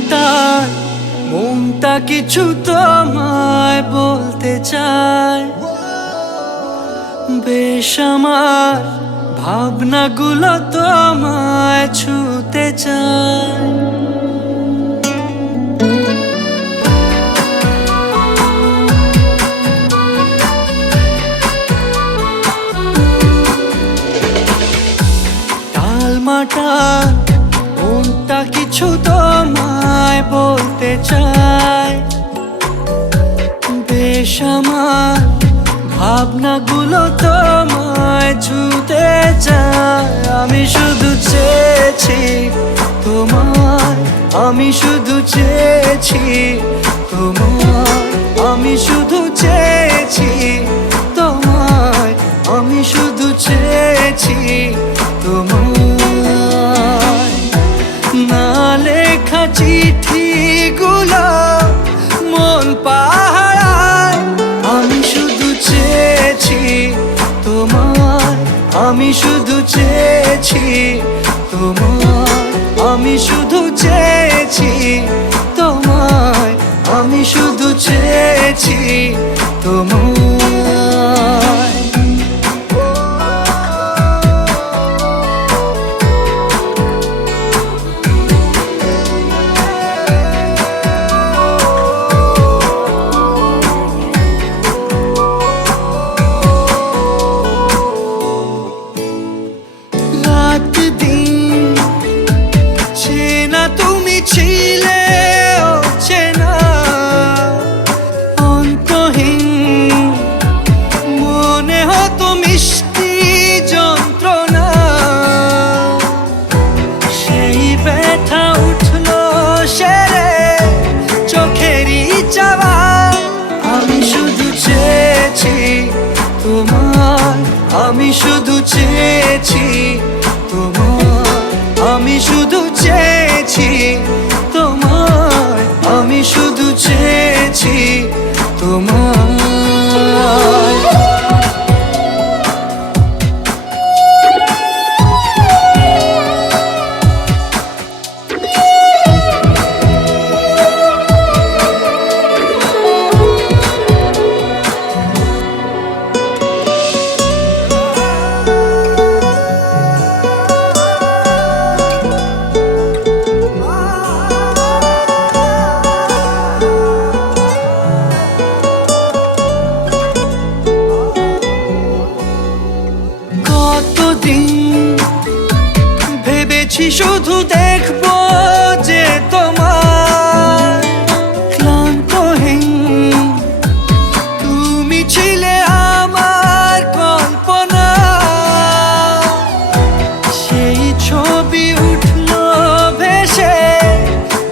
মাটার মনটা কিছু তোমায় বলতে চায়। বেশ আমার ভাবনাগুলো তোমায় ছুতে চায়। টালমাটাল মনটা কিছু তোমায় বলতে চায়। বেশ আমার ভাবনাগুলো তোমায় ছুতে চায়। আমি শুধু চেয়েছি তোমায়, আমি শুধু চেয়েছি তোমায়, আমি শুধু চেয়েছি তোমায়, আমি শুধু চেয়েছি তোমায়। না লেখা চিঠিগুলো মন পাহারায়। আমি শুধু চেয়েছি তোমায়, আমি শুধু চেয়েছি তোমায়, আমি শুধু চেয়েছি তোমায়, আমি শুধু চেয়েছি তোমায়। তুমি ছিলে অচেনা অন্তহীন, মনে হতো মিষ্টি যন্ত্রণা। সেই ব্যথা উঠলো সেরে চোখেরই চাওয়া। আমি শুধু চেয়েছি তোমায়, আমি শুধু চেয়েছি তোমায়, আমি শুধু চেয়েছি তোমায়, আমি শুধু চেয়েছি তোমায়। ভেবেছি শুধু দেখবো যে তোমার ক্লান্তহীন, তুমি ছিলে আমার কল্পনা। সেই ছবি উঠলো ভেসে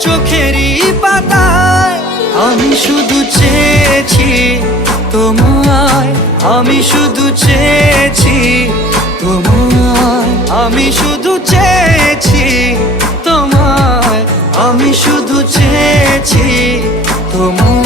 চোখেরই পাতায়। আমি শুধু চেয়েছি তোমায়, আমি শুধু চেয়েছি তোমায়, আমি শুধু চেয়েছি তোমায়, আমি শুধু চেয়েছি তোমায়।